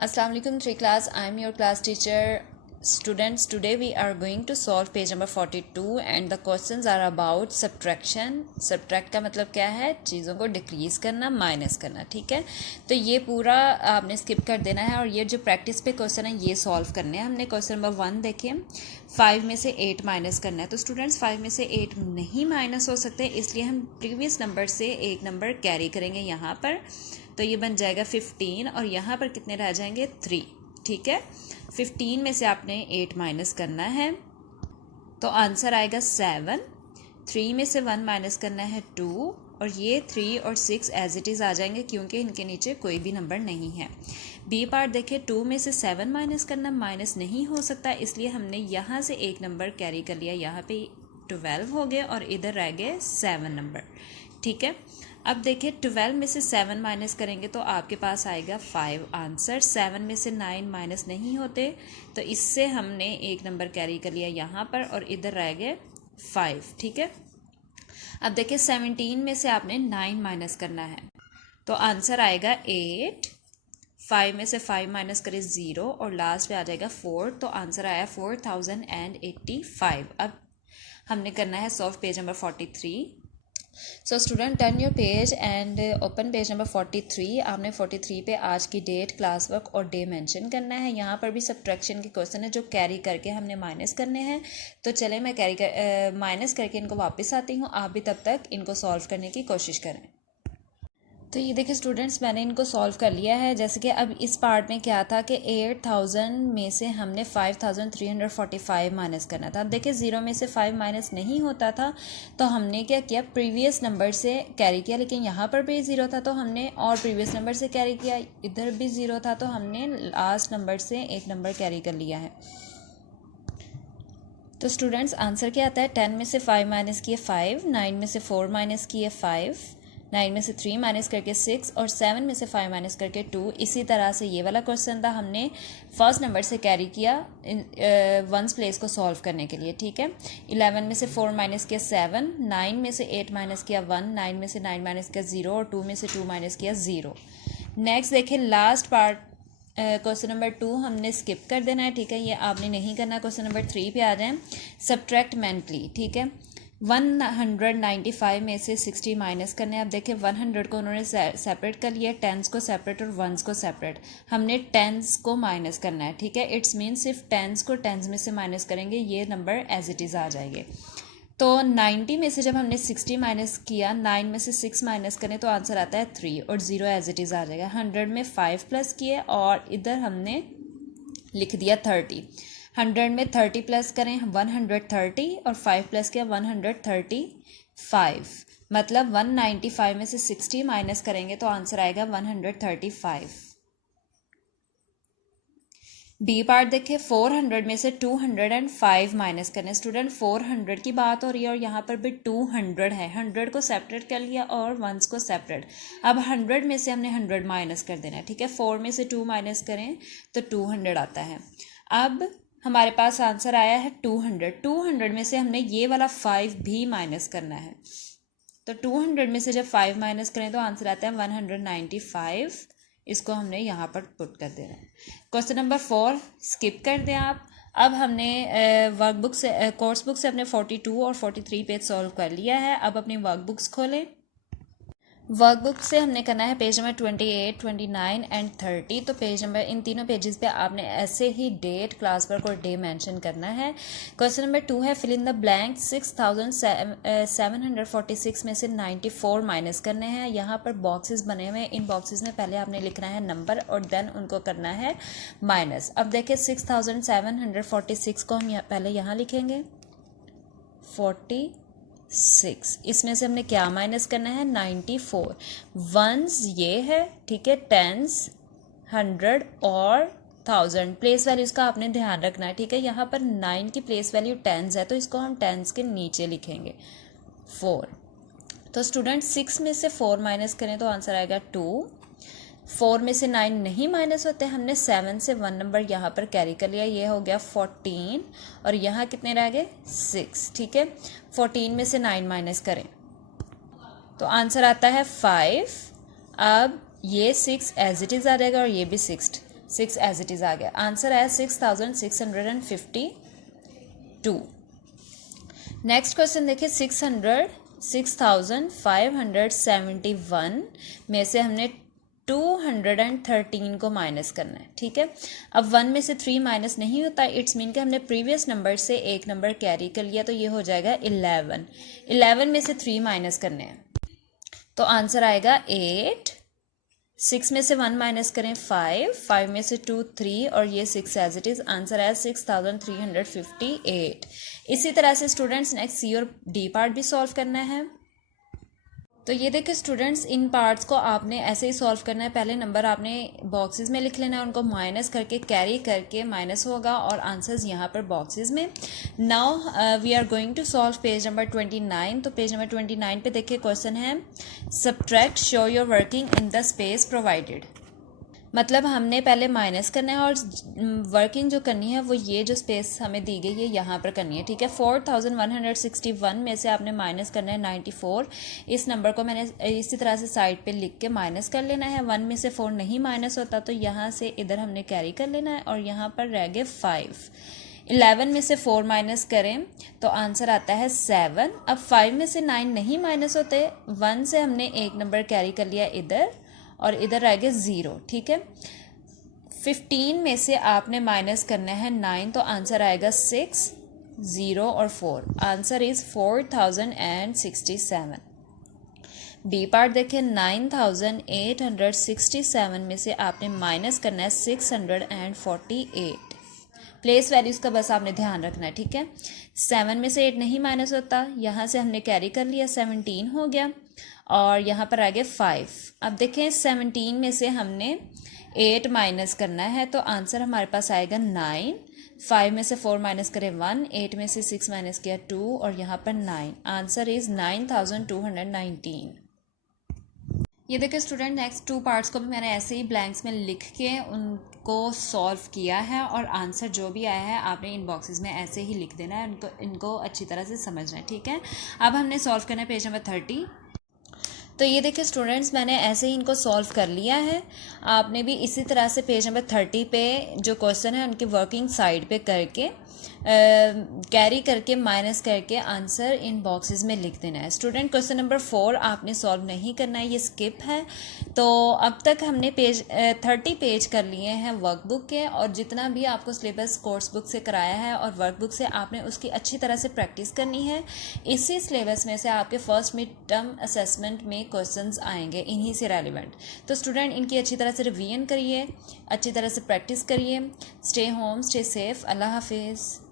Assalamu alaikum, 3 class. I am your class teacher. Students, today we are going to solve page number 42 and the questions are about subtraction. Subtract का मतलब क्या है? चीज़ों को decrease करना, minus करना. ठीक है, तो ये पूरा आपने स्किप कर देना है और ये जो प्रैक्टिस पे क्वेश्चन है ये सॉल्व करने हैं. हमने क्वेश्चन नंबर 1 देखें, 5 में से 8 माइनस करना है. तो स्टूडेंट्स 5 में से 8 नहीं माइनस हो सकते, इसलिए हम प्रीवियस नंबर से एक नंबर कैरी करेंगे यहाँ पर. तो ये बन जाएगा 15 और यहाँ पर कितने रह जाएंगे 3. ठीक है, 15 में से आपने 8 माइनस करना है तो आंसर आएगा 7. 3 में से 1 माइनस करना है 2 और ये 3 और 6 एज इट इज़ आ जाएंगे क्योंकि इनके नीचे कोई भी नंबर नहीं है. बी पार्ट देखिए, 2 में से 7 माइनस करना माइनस नहीं हो सकता, इसलिए हमने यहाँ से एक नंबर कैरी कर लिया. यहाँ पे 12 हो गए और इधर रह गए 7 नंबर. ठीक है, अब देखिए 12 में से 7 माइनस करेंगे तो आपके पास आएगा 5 आंसर. 7 में से 9 माइनस नहीं होते तो इससे हमने एक नंबर कैरी कर लिया यहाँ पर और इधर रह गए 5. ठीक है, अब देखिए 17 में से आपने 9 माइनस करना है तो आंसर आएगा 8. 5 में से 5 माइनस करें 0 और लास्ट पे आ जाएगा 4, तो आंसर आया 4085. अब हमने करना है solve page number 43. So student, turn your page and open page number 43. आपने 43 पे आज की डेट, क्लास वर्क और डे मेंशन करना है. यहाँ पर भी सब्ट्रैक्शन के क्वेश्चन है जो कैरी करके हमने माइनस करने हैं. तो चले मैं माइनस करके इनको वापस आती हूँ, आप भी तब तक इनको सॉल्व करने की कोशिश करें. तो ये देखिए स्टूडेंट्स, मैंने इनको सॉल्व कर लिया है. जैसे कि अब इस पार्ट में क्या था कि 8000 में से हमने 5345 माइनस करना था. अब देखिए 0 में से 5 माइनस नहीं होता था तो हमने क्या किया, प्रीवियस नंबर से कैरी किया. लेकिन यहाँ पर भी 0 था तो हमने और प्रीवियस नंबर से कैरी किया. इधर भी 0 था तो हमने लास्ट नंबर से एक नंबर कैरी कर लिया है. तो स्टूडेंट्स आंसर क्या आता है, 10 में से 5 माइनस किए 5, 9 में से 4 माइनस किए 5, 9 में से 3 माइनस करके 6 और 7 में से 5 माइनस करके 2. इसी तरह से ये वाला क्वेश्चन था, हमने फर्स्ट नंबर से कैरी किया वंस प्लेस को सॉल्व करने के लिए. ठीक है, 11 में से 4 माइनस किया 7, 9 में से 8 माइनस किया 1, 9 में से 9 माइनस किया 0 और 2 में से 2 माइनस किया 0. नेक्स्ट देखिए लास्ट पार्ट, क्वेश्चन नंबर 2 हमने स्किप कर देना है. ठीक है, ये आपने नहीं करना. क्वेश्चन नंबर 3 पे आ जाएं, सब्ट्रैक्ट मेंटली. ठीक है, 195 में से 60 माइनस करने. अब देखिए 100 को उन्होंने सेपरेट कर लिया, टेंस को सेपरेट और वंस को सेपरेट. हमने टेंस को माइनस करना है. ठीक है, इट्स मीन सिर्फ टेंस को टेंस में से माइनस करेंगे, ये नंबर एज इट इज़ आ जाएंगे. तो 90 में से जब हमने 60 माइनस किया, 9 में से 6 माइनस करें तो आंसर आता है 3 और 0 एज इट इज़ आ जाएगा. 100 में 5 प्लस किए और इधर हमने लिख दिया 30. 100 में 30 प्लस करें 130 और 5 प्लस किया 135. मतलब 195 में से 60 माइनस करेंगे तो आंसर आएगा 135. बी पार्ट देखिए, 400 में से 205 माइनस करने. स्टूडेंट 400 की बात हो रही है और यहाँ पर भी 200 है. 100 को सेपरेट कर लिया और वंस को सेपरेट. अब 100 में से हमने 100 माइनस कर देना है. ठीक है, 4 में से 2 माइनस करें तो 200 आता है. अब हमारे पास आंसर आया है 200. 200 में से हमने ये वाला 5 भी माइनस करना है. तो 200 में से जब 5 माइनस करें तो आंसर आता है 195. इसको हमने यहाँ पर पुट कर देना है. क्वेश्चन नंबर 4 स्किप कर दें आप. अब हमने वर्कबुक से, कोर्स बुक से अपने 42 और 43 पेज सॉल्व कर लिया है. अब अपनी वर्कबुक्स खोलें. वर्कबुक से हमने करना है पेज नंबर 28, 29 एंड 30. तो पेज नंबर, इन तीनों पेजेस पे आपने ऐसे ही डेट, क्लास वर्क और डे मेंशन करना है. क्वेश्चन नंबर 2 है, फिल इन द ब्लैंक. 6746 में से 94 माइनस करने हैं. यहाँ पर बॉक्सेस बने हुए हैं, इन बॉक्सेस में पहले आपने लिखना है नंबर और देन उनको करना है माइनस. अब देखिए 6746 को हम पहले यहाँ लिखेंगे 46. इसमें से हमने क्या माइनस करना है, 94. वंस ये है. ठीक है, टेंस, 100 और 1000. प्लेस वैल्यूज़ का आपने ध्यान रखना है. ठीक है, यहाँ पर 9 की प्लेस वैल्यू टेंस है तो इसको हम टेंस के नीचे लिखेंगे 4. तो स्टूडेंट 6 में से 4 माइनस करें तो आंसर आएगा 2. 4 में से 9 नहीं माइनस होते, हमने 7 से 1 नंबर यहाँ पर कैरी कर लिया, ये हो गया 14 और यहाँ कितने रह गए 6. ठीक है, 14 में से 9 माइनस करें तो आंसर आता है 5. अब ये 6 एज इट इज़ आ जाएगा और ये भी 6. 6 एज इट इज़ आ गया। आंसर है 6652। नेक्स्ट क्वेश्चन देखिए 6571 में से हमने 213 को माइनस करना है, ठीक है। अब 1 में से 3 माइनस नहीं होता, इट्स मीन कि हमने प्रीवियस नंबर से एक नंबर कैरी कर लिया, तो ये हो जाएगा 11। 11 में से 3 माइनस करने हैं, तो आंसर आएगा 8। 6 में से 1 माइनस करें 5, 5 में से 2 3 और ये 6 एज इट इज़। आंसर है 6358। इसी तरह से स्टूडेंट्स नेक्स्ट सी और डी पार्ट भी सॉल्व करना है। तो ये देखिए स्टूडेंट्स, इन पार्ट्स को आपने ऐसे ही सॉल्व करना है। पहले नंबर आपने बॉक्सेस में लिख लेना है, उनको माइनस करके कैरी करके माइनस होगा और आंसर्स यहाँ पर बॉक्सेस में। Now we are going to solve page number 29। तो पेज नंबर 29 पे देखिए क्वेश्चन है subtract show your working in the space provided. मतलब हमने पहले माइनस करना है और वर्किंग जो करनी है वो ये जो स्पेस हमें दी गई है यहाँ पर करनी है, ठीक है। 4161 में से आपने माइनस करना है 94। इस नंबर को मैंने इसी तरह से साइड पे लिख के माइनस कर लेना है। 1 में से 4 नहीं माइनस होता, तो यहाँ से इधर हमने कैरी कर लेना है और यहाँ पर रह गए 5। 11 में से 4 माइनस करें तो आंसर आता है 7। अब 5 में से 9 नहीं माइनस होते, 1 से हमने एक नंबर कैरी कर लिया इधर और इधर रह गए 0, ठीक है। 15 में से आपने माइनस करना है 9, तो आंसर आएगा 6, 0 और 4। Answer is 4067। बी पार्ट देखिए 9867 में से आपने माइनस करना है 648। प्लेस वैल्यूज का बस आपने ध्यान रखना है, ठीक है। 7 में से 8 नहीं माइनस होता, यहाँ से हमने कैरी कर लिया, 17 हो गया और यहाँ पर आ गए 5। अब देखें 17 में से हमने 8 माइनस करना है, तो आंसर हमारे पास आएगा 9। 5 में से 4 माइनस करें 1, 8 में से 6 माइनस किया 2 और यहाँ पर 9। Answer is 9219। ये देखिए स्टूडेंट, नेक्स्ट 2 पार्ट्स को भी मैंने ऐसे ही ब्लैंक्स में लिख के उनको सॉल्व किया है और आंसर जो भी आया है आपने इन बॉक्सेस में ऐसे ही लिख देना है, इनको अच्छी तरह से समझना है, ठीक है। अब हमने सॉल्व करना है पेज नंबर 30। तो ये देखिए स्टूडेंट्स, मैंने ऐसे ही इनको सॉल्व कर लिया है। आपने भी इसी तरह से पेज नंबर 30 पे जो क्वेश्चन है उनकी वर्किंग साइड पे करके कैरी करके माइनस करके आंसर इन बॉक्सेस में लिख देना है। स्टूडेंट क्वेश्चन नंबर 4 आपने सॉल्व नहीं करना है, ये स्किप है। तो अब तक हमने 30 पेज कर लिए हैं वर्कबुक के, और जितना भी आपको सिलेबस कोर्स बुक से कराया है और वर्कबुक से आपने उसकी अच्छी तरह से प्रैक्टिस करनी है। इसी सिलेबस में से आपके फर्स्ट मिड टर्म असेसमेंट में क्वेश्चंस आएंगे इन्हीं से रेलिवेंट। तो स्टूडेंट इनकी अच्छी तरह से रिवीजन करिए, अच्छी तरह से प्रैक्टिस करिए। Stay home, stay safe. अल्लाह हाफिज़।